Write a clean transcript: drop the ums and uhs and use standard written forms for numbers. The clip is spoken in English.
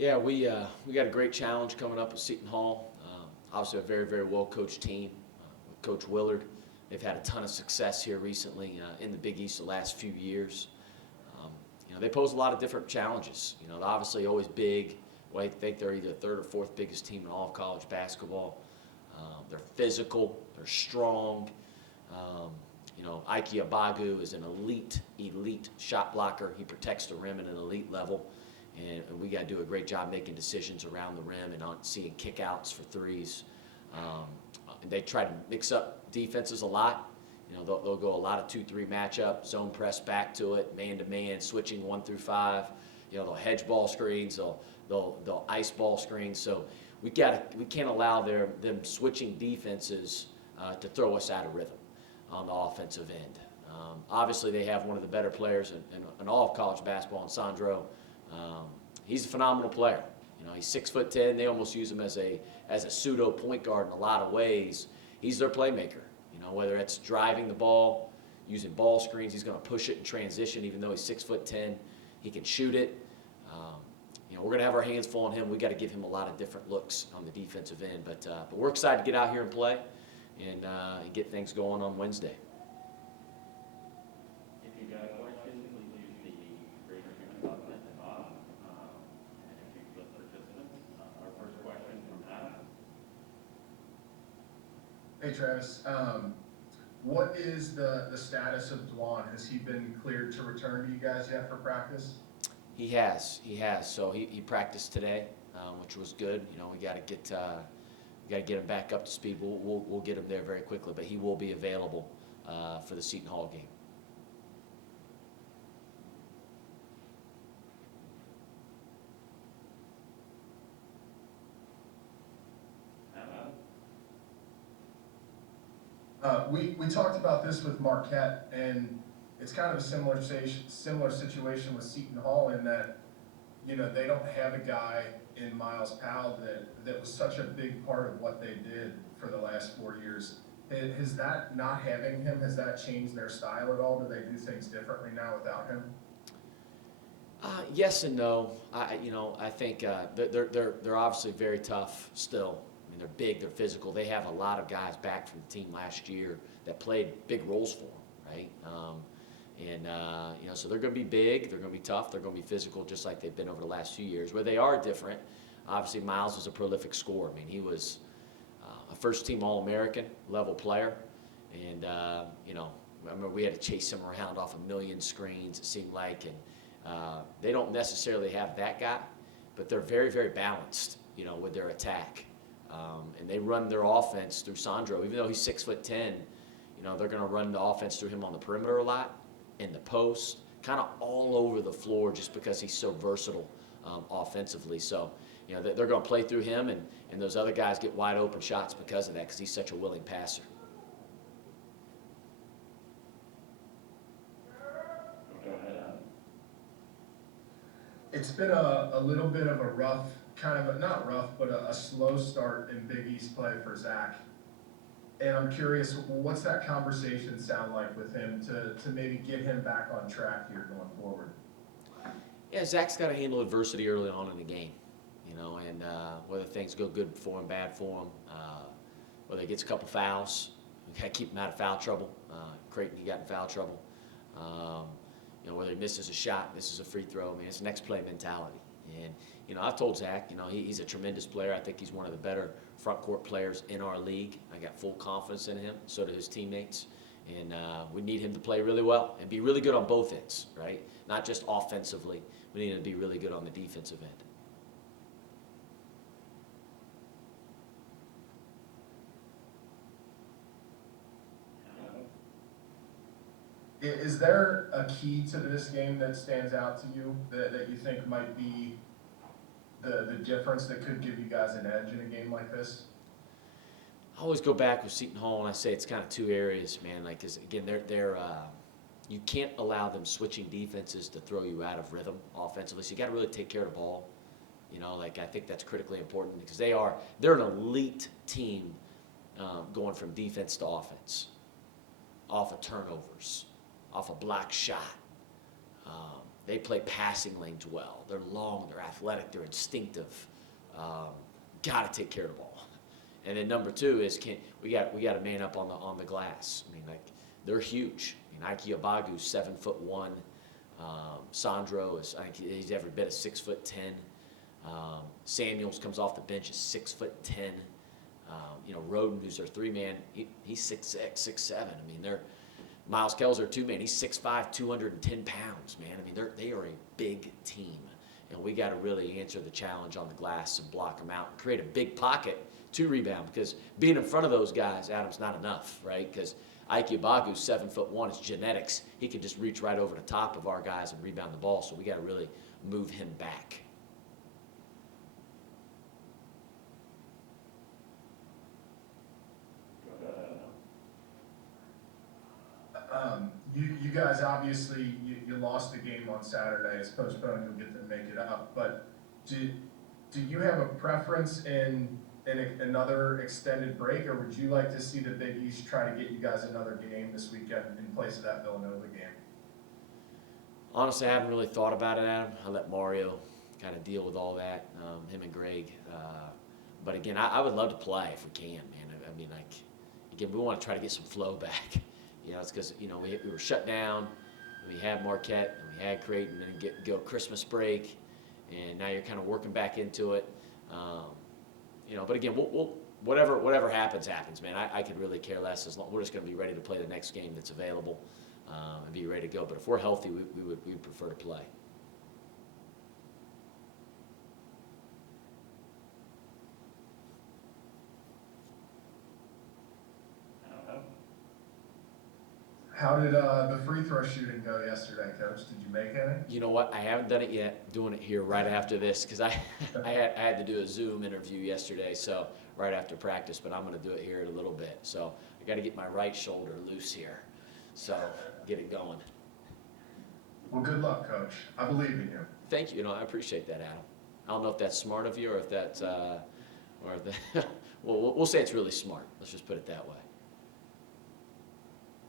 Yeah, we got a great challenge coming up with Seton Hall. Obviously, a very, very well-coached team with Coach Willard. They've had a ton of success here recently in the Big East the last few years. Um, they pose a lot of different challenges. They're obviously always big. Well, I think they're either the third or fourth biggest team in all of college basketball. They're physical. They're strong. Um, Ike Abagu is an elite shot blocker. He protects the rim at an elite level. And we got to do a great job making decisions around the rim and on seeing kickouts for threes. And they try to mix up defenses a lot. They'll go a lot of 2-3 matchup, zone press back to it, man-to-man, switching 1 through 5. They'll hedge ball screens, they'll ice ball screens. So we can't allow them switching defenses to throw us out of rhythm on the offensive end. Obviously, they have one of the better players in all of college basketball, in Sandro. He's a phenomenal player. He's 6'10". They almost use him as a pseudo point guard in a lot of ways. He's their playmaker. Whether it's driving the ball, using ball screens, he's going to push it in transition. Even though he's 6'10", he can shoot it. We're going to have our hands full on him. We got to give him a lot of different looks on the defensive end. But we're excited to get out here and play and get things going on Wednesday. If you've got a question, please use the raise your hand button at the bottom. And if you flip participants, our first question from Adam. Hey Travis, what is the status of Dwan? Has he been cleared to return to you guys yet for practice? He has. So he practiced today, which was good. We got to get him back up to speed. We'll get him there very quickly, but he will be available for the Seton Hall game. We talked about this with Marquette, and it's kind of a similar situation with Seton Hall in that, they don't have a guy in Miles Powell that was such a big part of what they did for the last 4 years. Has that, not having him, has that changed their style at all? Do they do things differently now without him? Yes and no. I think they're obviously very tough still. They're big, they're physical. They have a lot of guys back from the team last year that played big roles for them, right? So they're going to be big, they're going to be tough, they're going to be physical just like they've been over the last few years. Where they are different, obviously Miles was a prolific scorer. He was a first-team All-American level player. And, I remember we had to chase him around off a million screens, it seemed like. And they don't necessarily have that guy, but they're very, very balanced, with their attack. And they run their offense through Sandro. Even though he's 6'10", they're going to run the offense through him on the perimeter a lot, in the post, kind of all over the floor just because he's so versatile offensively. So, they're going to play through him, and those other guys get wide open shots because of that, because he's such a willing passer. Go ahead, Adam. It's been a little bit of a rough, not rough, but a slow start in Big East play for Zach. And I'm curious, what's that conversation sound like with him to maybe get him back on track here going forward? Yeah, Zach's got to handle adversity early on in the game, and whether things go good for him, bad for him, whether he gets a couple fouls, we got to keep him out of foul trouble. Creighton, he got in foul trouble. Whether he misses a shot, misses a free throw, it's next play mentality. And, I've told Zach, he's a tremendous player. I think he's one of the better front court players in our league. I got full confidence in him, so do his teammates. And we need him to play really well and be really good on both ends, right? Not just offensively. We need him to be really good on the defensive end. Is there a key to this game that stands out to you that you think might be the difference that could give you guys an edge in a game like this? I always go back with Seton Hall and I say it's kind of two areas, man. Because again, you can't allow them switching defenses to throw you out of rhythm offensively. So you got to really take care of the ball. I think that's critically important because they're an elite team going from defense to offense, off of turnovers, off a block shot. They play passing lanes well. They're long, they're athletic, they're instinctive. Got to take care of the ball. And then number two is we got to man up on the glass. I mean, like, they're huge. I mean, Ike Abagu's 7'1". Sandro is, I think he's every bit of 6'10". Samuels comes off the bench is 6'10". You know, Roden, who's their 3-man, he's 6'6", 6'7". I mean, Miles Kells, their 2-man, he's 6'5", 210 pounds, man. I mean, they are a big team. And we got to really answer the challenge on the glass and block them out and create a big pocket to rebound, because being in front of those guys, Adam's not enough, right? Because Ike Abagu's 7'1", it's genetics. He can just reach right over the top of our guys and rebound the ball, so we got to really move him back. You guys obviously, you lost the game on Saturday. It's postponed. You'll get to make it up. But do you have a preference in another extended break, or would you like to see the Big East try to get you guys another game this weekend in place of that Villanova game? Honestly, I haven't really thought about it, Adam. I let Mario kind of deal with all that, him and Greg. But again, I would love to play if we can, man. I mean, like, again, we want to try to get some flow back. You know, it's because, you know, we were shut down, and we had Marquette, and we had Creighton, and then go Christmas break, and now you're kind of working back into it. You know, but again, we'll whatever happens, man. I could really care less, as long we're just going to be ready to play the next game that's available, and be ready to go. But if we're healthy, we would prefer to play. How did the free throw shooting go yesterday, Coach? Did you make any? You know what? I haven't done it yet. Doing it here right after this, because I had to do a Zoom interview yesterday, so right after practice. But I'm going to do it here in a little bit. So I got to get my right shoulder loose here, so get it going. Well, good luck, Coach. I believe in you. Thank you. You know, I appreciate that, Adam. I don't know if that's smart of you, or if that's well, we'll say it's really smart. Let's just put it that way.